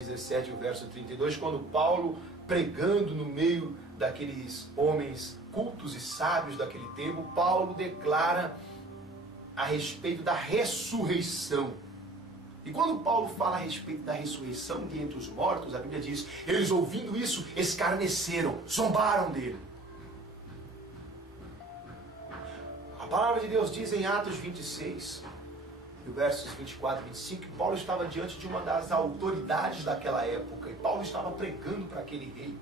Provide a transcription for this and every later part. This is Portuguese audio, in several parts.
17, o verso 32, quando Paulo, pregando no meio daqueles homens cultos e sábios daquele tempo, Paulo declara a respeito da ressurreição. E quando Paulo fala a respeito da ressurreição de entre os mortos, a Bíblia diz, eles ouvindo isso, escarneceram, zombaram dele. A palavra de Deus diz em Atos 26, versos 24 e 25, que Paulo estava diante de uma das autoridades daquela época, e Paulo estava pregando para aquele rei.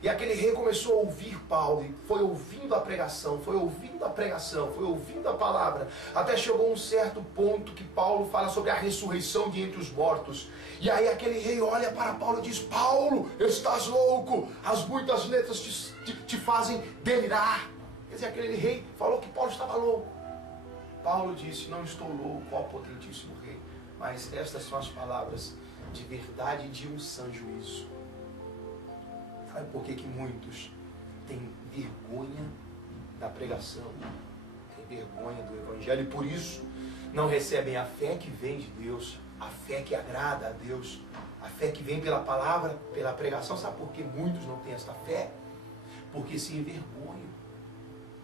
E aquele rei começou a ouvir Paulo, e foi ouvindo a pregação, foi ouvindo a pregação, foi ouvindo a palavra, até chegou um certo ponto que Paulo fala sobre a ressurreição de entre os mortos. E aí aquele rei olha para Paulo e diz, Paulo, estás louco, as muitas letras te fazem delirar. Quer dizer, aquele rei falou que Paulo estava louco. Paulo disse, não estou louco, ó potentíssimo rei, mas estas são as palavras de verdade e de um sã juízo. Sabe por que muitos têm vergonha da pregação, têm vergonha do evangelho, e por isso não recebem a fé que vem de Deus, a fé que agrada a Deus, a fé que vem pela palavra, pela pregação? Sabe por que muitos não têm esta fé? Porque se envergonham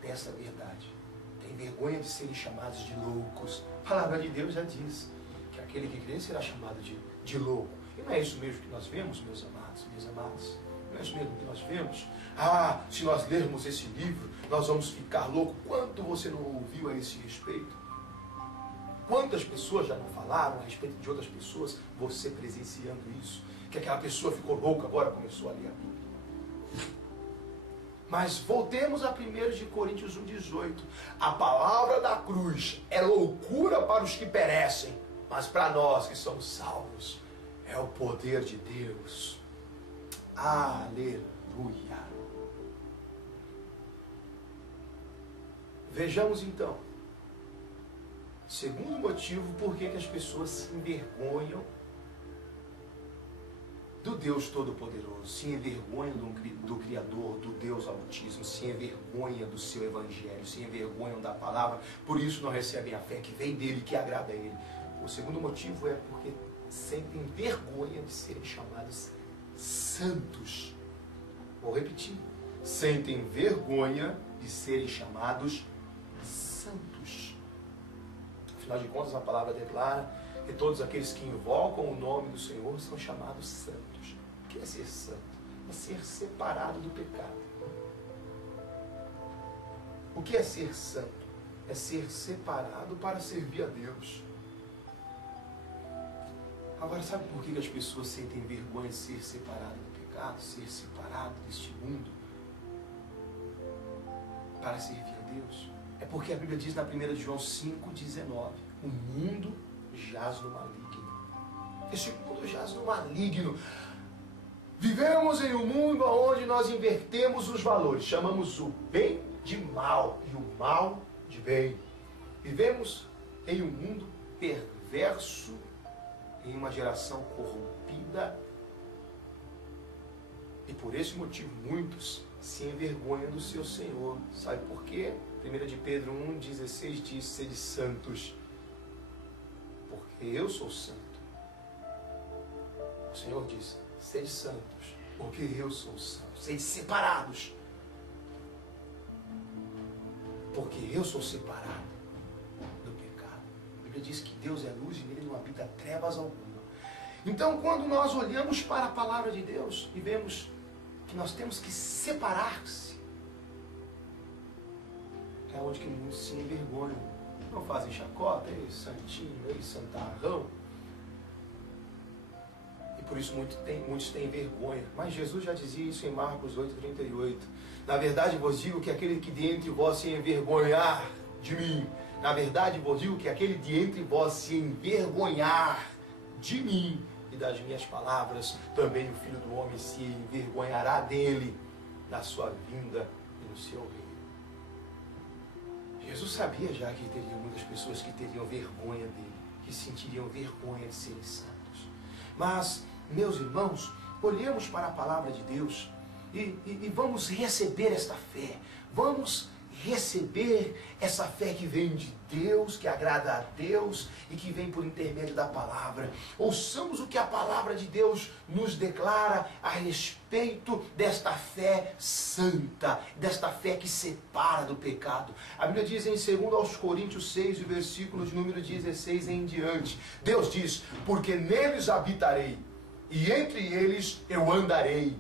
dessa verdade. Tem vergonha de serem chamados de loucos. A palavra de Deus já diz que aquele que crê será chamado de louco. E não é isso mesmo que nós vemos, meus amados, minhas amadas? Não é isso mesmo que nós vemos? Ah, se nós lermos esse livro, nós vamos ficar loucos. Quanto você não ouviu a esse respeito? Quantas pessoas já não falaram a respeito de outras pessoas, você presenciando isso? Que aquela pessoa ficou louca, agora começou a ler a Bíblia. Mas voltemos a 1 de Coríntios 1,18. A palavra da cruz é loucura para os que perecem, mas para nós que somos salvos, é o poder de Deus. Aleluia. Vejamos então, segundo motivo, por que as pessoas se envergonham do Deus Todo-Poderoso, se envergonham do Criador, do Deus Altíssimo, se envergonham do seu Evangelho, se envergonham da palavra, por isso não recebem a fé que vem dele, que agrada a ele. O segundo motivo é porque sentem vergonha de serem chamados santos. Vou repetir, sentem vergonha de serem chamados santos. Afinal de contas, a palavra declara que todos aqueles que invocam o nome do Senhor são chamados santos. O que é ser santo? É ser separado do pecado. O que é ser santo? É ser separado para servir a Deus. Agora, sabe por que as pessoas sentem vergonha de ser separado do pecado? Ser separado deste mundo para servir a Deus? É porque a Bíblia diz na 1 João 5,19, o mundo jaz no maligno. Esse mundo jaz no maligno. Vivemos em um mundo onde nós invertemos os valores. Chamamos o bem de mal e o mal de bem. Vivemos em um mundo perverso, em uma geração corrompida. E por esse motivo muitos se envergonham do seu Senhor. Sabe por quê? 1 de Pedro 1,16 diz, sede santos, porque eu sou santo. O Senhor diz, sede santos, porque eu sou santo. Sede separados, porque eu sou separado do pecado. A Bíblia diz que Deus é luz e nele não habita trevas alguma. Então, quando nós olhamos para a palavra de Deus e vemos que nós temos que separar-se, é onde que muitos se envergonham. Não fazem chacota, ei santinho, ei santarrão. E por isso muitos têm vergonha. Mas Jesus já dizia isso em Marcos 8,38. Na verdade vos digo que aquele que de entre vós se envergonhar de mim, na verdade vos digo que aquele de entre vós se envergonhar de mim e das minhas palavras, também o Filho do Homem se envergonhará dele na sua vinda e no seu reino. Jesus sabia já que teriam muitas pessoas que teriam vergonha dele, que sentiriam vergonha de serem santos. Mas, meus irmãos, olhemos para a palavra de Deus e vamos receber esta fé. Vamos receber essa fé que vem de Deus, que agrada a Deus e que vem por intermédio da palavra. Ouçamos o que a palavra de Deus nos declara a respeito desta fé santa, desta fé que separa do pecado. A Bíblia diz em 2 Coríntios 6, o versículo de número 16 em diante. Deus diz: porque neles habitarei e entre eles eu andarei.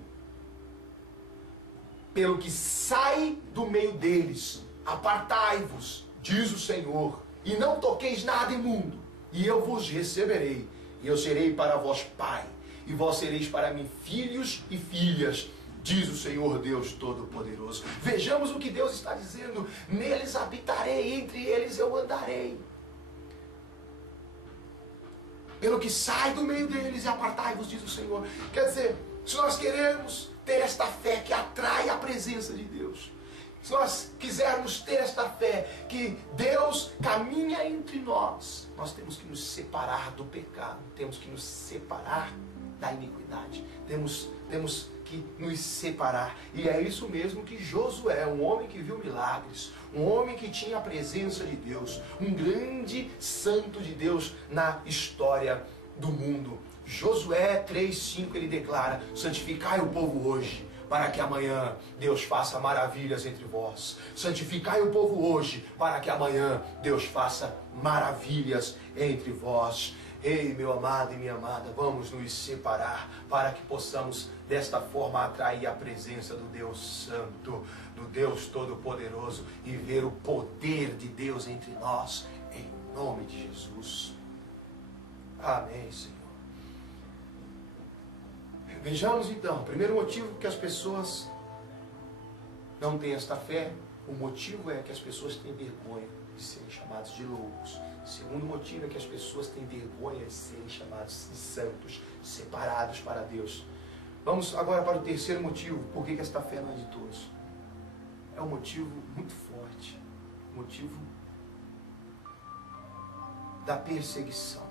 Pelo que sai do meio deles, apartai-vos, diz o Senhor, e não toqueis nada imundo, e eu vos receberei, e eu serei para vós pai, e vós sereis para mim filhos e filhas, diz o Senhor Deus Todo-Poderoso. Vejamos o que Deus está dizendo: neles habitarei, entre eles eu andarei. Pelo que sai do meio deles, e apartai-vos, diz o Senhor. Quer dizer, se nós queremos ter esta fé que atrai a presença de Deus, se nós quisermos ter esta fé que Deus caminha entre nós, nós temos que nos separar do pecado, temos que nos separar da iniquidade, temos que nos separar. E é isso mesmo que Josué, um homem que viu milagres, um homem que tinha a presença de Deus, um grande santo de Deus na história do mundo. Josué 3,5 ele declara: santificai o povo hoje, para que amanhã Deus faça maravilhas entre vós. Santificai o povo hoje, para que amanhã Deus faça maravilhas entre vós. Ei, meu amado e minha amada, vamos nos separar para que possamos desta forma atrair a presença do Deus Santo, do Deus Todo-Poderoso, e ver o poder de Deus entre nós, em nome de Jesus. Amém, Senhor. Vejamos então, o primeiro motivo que as pessoas não têm esta fé, o motivo é que as pessoas têm vergonha de serem chamados de loucos. O segundo motivo é que as pessoas têm vergonha de serem chamados de santos, separados para Deus. Vamos agora para o terceiro motivo, por que esta fé não é de todos. É um motivo muito forte, o motivo da perseguição.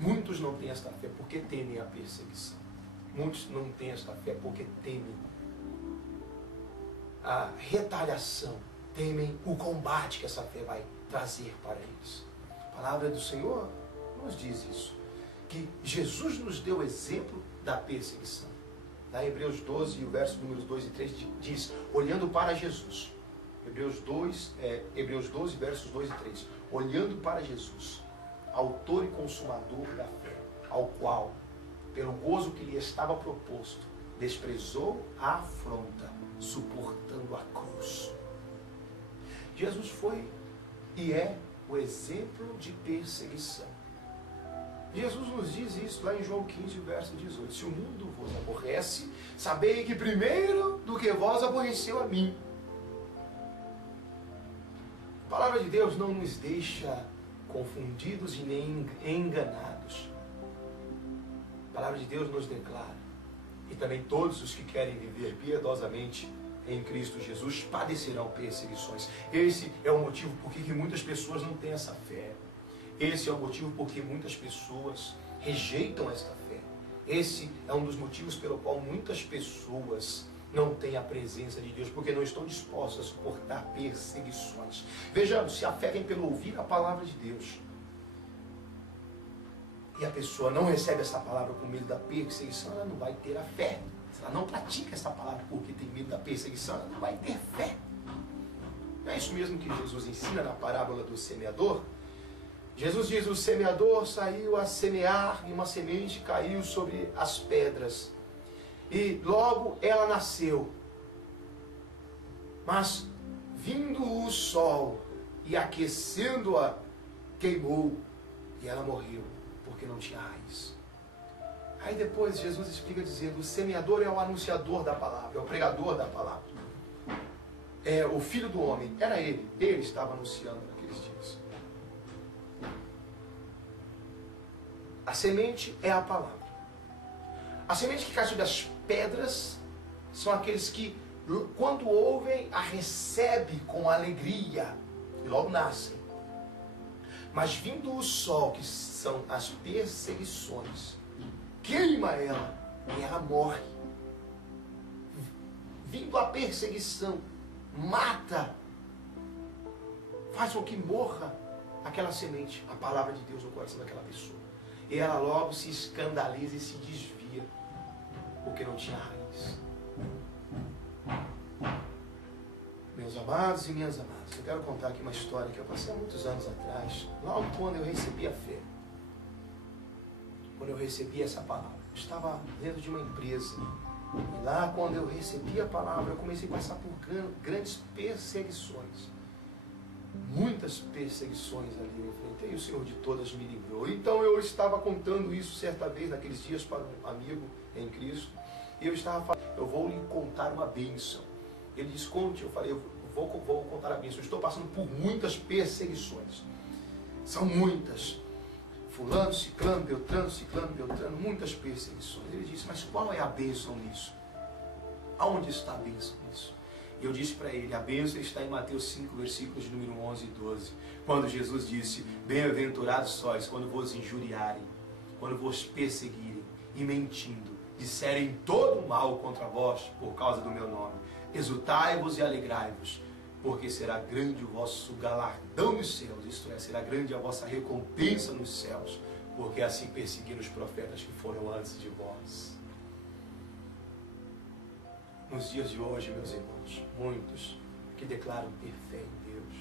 Muitos não têm esta fé porque temem a perseguição. Muitos não têm esta fé porque temem a retaliação, temem o combate que essa fé vai trazer para eles. A palavra do Senhor nos diz isso, que Jesus nos deu exemplo da perseguição. Na Hebreus 12, o verso números 2 e 3 diz: olhando para Jesus. Hebreus 12, versos 2 e 3. Olhando para Jesus, autor e consumador da fé, ao qual, pelo gozo que lhe estava proposto, desprezou a afronta, suportando a cruz. Jesus foi e é o exemplo de perseguição. Jesus nos diz isso lá em João 15, verso 18. Se o mundo vos aborrece, sabei que primeiro do que vós aborreceu a mim. A palavra de Deus não nos deixa confundidos e nem enganados. A palavra de Deus nos declara, e também todos os que querem viver piedosamente em Cristo Jesus padecerão perseguições. Esse é o motivo por que muitas pessoas não têm essa fé. Esse é o motivo por que muitas pessoas rejeitam esta fé. Esse é um dos motivos pelo qual muitas pessoas não têm a presença de Deus, porque não estão dispostas a suportar perseguições. Vejamos, se a fé vem pelo ouvir a palavra de Deus, e a pessoa não recebe essa palavra com medo da perseguição, ela não vai ter a fé. Se ela não pratica essa palavra porque tem medo da perseguição, ela não vai ter fé. Não é isso mesmo que Jesus ensina na parábola do semeador? Jesus diz: o semeador saiu a semear e uma semente caiu sobre as pedras. E logo ela nasceu. Mas vindo o sol e aquecendo-a, queimou e ela morreu, porque não tinha raiz. Aí depois Jesus explica dizendo: o semeador é o anunciador da palavra, é o pregador da palavra. É o Filho do Homem, era ele estava anunciando naqueles dias. A semente é a palavra. A semente que cai sobre as pedras são aqueles que, quando ouvem, a recebem com alegria e logo nascem. Mas vindo o sol, que são as perseguições, queima ela e ela morre. Vindo a perseguição, mata faz com que morra aquela semente, a palavra de Deus no coração daquela pessoa. E ela logo se escandaliza e se desvia, porque não tinha raiz. Meus amados e minhas amadas, eu quero contar aqui uma história que eu passei há muitos anos atrás, logo quando eu recebi a fé. Quando eu recebi essa palavra, eu estava dentro de uma empresa. E lá, quando eu recebi a palavra, eu comecei a passar por grandes perseguições. Muitas perseguições ali. Eu enfrentei, o Senhor de todas me livrou. Então eu estava contando isso certa vez, naqueles dias, para um amigo em Cristo. E eu estava falando, eu vou lhe contar uma bênção. Ele disse, conte. Eu falei, eu vou contar a bênção. Eu estou passando por muitas perseguições. São muitas. Fulano, ciclano, beltrano, muitas perseguições. Ele disse, mas qual é a bênção nisso? Aonde está a bênção nisso? E eu disse para ele, a bênção está em Mateus 5, versículos de número 11 e 12. Quando Jesus disse, bem-aventurados sois quando vos injuriarem, quando vos perseguirem e mentindo, disserem todo mal contra vós por causa do meu nome. Exultai-vos e alegrai-vos, porque será grande o vosso galardão nos céus, isto é, será grande a vossa recompensa nos céus, porque assim perseguiram os profetas que foram antes de vós. Nos dias de hoje, meus irmãos, muitos que declaram ter fé em Deus,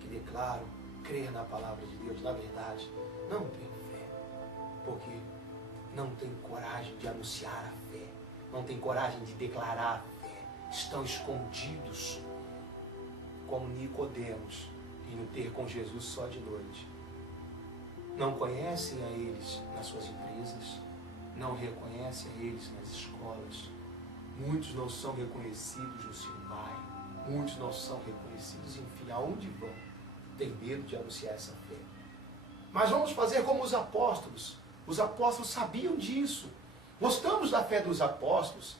que declaram crer na palavra de Deus, na verdade, não têm fé, porque não têm coragem de anunciar a fé, não têm coragem de declarar a fé, estão escondidos, como Nicodemos, indo ter com Jesus só de noite. Não conhecem a eles nas suas empresas, não reconhecem a eles nas escolas. Muitos não são reconhecidos no seu bairro, muitos não são reconhecidos, enfim, aonde vão, tem medo de anunciar essa fé. Mas vamos fazer como os apóstolos. Os apóstolos sabiam disso. Gostamos da fé dos apóstolos.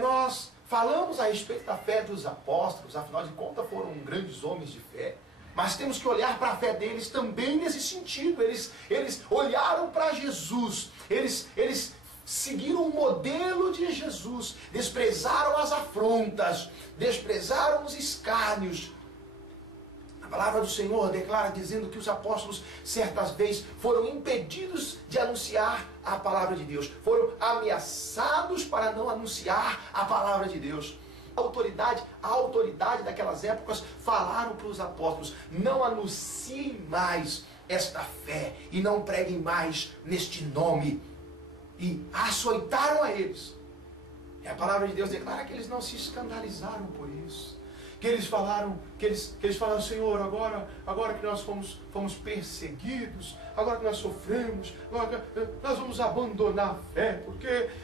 Nós falamos a respeito da fé dos apóstolos, afinal de contas foram grandes homens de fé. Mas temos que olhar para a fé deles também nesse sentido. Eles olharam para Jesus, eles seguiram o modelo de Jesus, desprezaram as afrontas, desprezaram os escárnios. A palavra do Senhor declara dizendo que os apóstolos certas vezes foram impedidos de anunciar a palavra de Deus, foram ameaçados para não anunciar a palavra de Deus. A autoridade daquelas épocas falaram para os apóstolos, não anunciem mais esta fé e não preguem mais neste nome. E açoitaram a eles. E a palavra de Deus declara que eles não se escandalizaram por isso. Que eles falaram, Senhor, agora que nós fomos perseguidos, agora que nós sofremos, agora nós vamos abandonar a fé.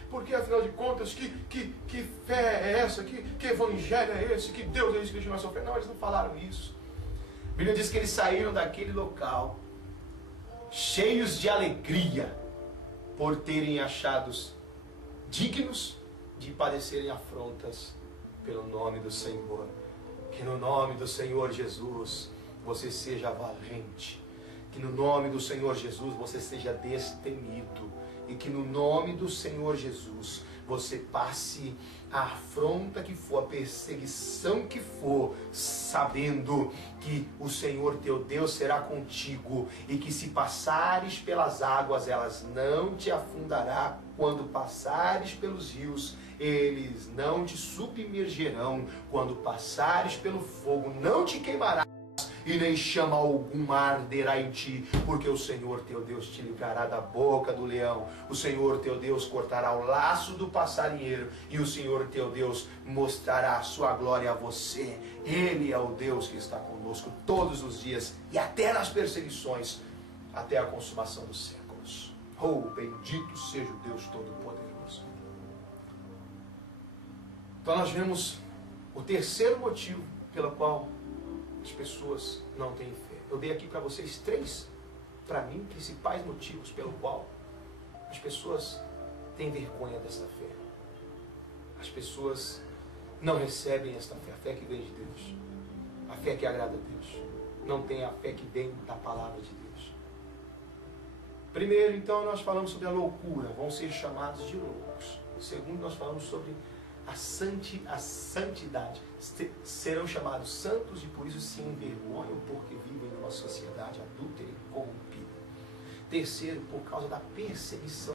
Porque afinal de contas, que fé é essa? Que evangelho é esse? Que Deus é esse que deixa nós sofrer? Não, eles não falaram isso. A Bíblia diz que eles saíram daquele local cheios de alegria, por terem achados dignos de padecerem afrontas pelo nome do Senhor. Que no nome do Senhor Jesus você seja valente. Que no nome do Senhor Jesus você seja destemido. E que no nome do Senhor Jesus você passe a afronta que for, a perseguição que for, sabendo que o Senhor teu Deus será contigo, e que se passares pelas águas, elas não te afundará, quando passares pelos rios, eles não te submergerão, quando passares pelo fogo, não te queimará, e nem chama algum arderá em ti, porque o Senhor teu Deus te livrará da boca do leão, o Senhor teu Deus cortará o laço do passarinheiro, e o Senhor teu Deus mostrará a sua glória a você. Ele é o Deus que está conosco todos os dias, e até nas perseguições, até a consumação dos séculos. Oh, bendito seja o Deus Todo-Poderoso. Então nós vemos o terceiro motivo pelo qual as pessoas não têm fé. Eu dei aqui para vocês três, para mim, principais motivos pelo qual as pessoas têm vergonha desta fé. As pessoas não recebem esta fé, a fé que vem de Deus, a fé que agrada a Deus. Não tem a fé que vem da palavra de Deus. Primeiro, então, nós falamos sobre a loucura, vão ser chamados de loucos. Segundo, nós falamos sobre a santidade. Serão chamados santos e por isso se envergonham, porque vivem numa sociedade adúltera e corrompida. Terceiro, por causa da perseguição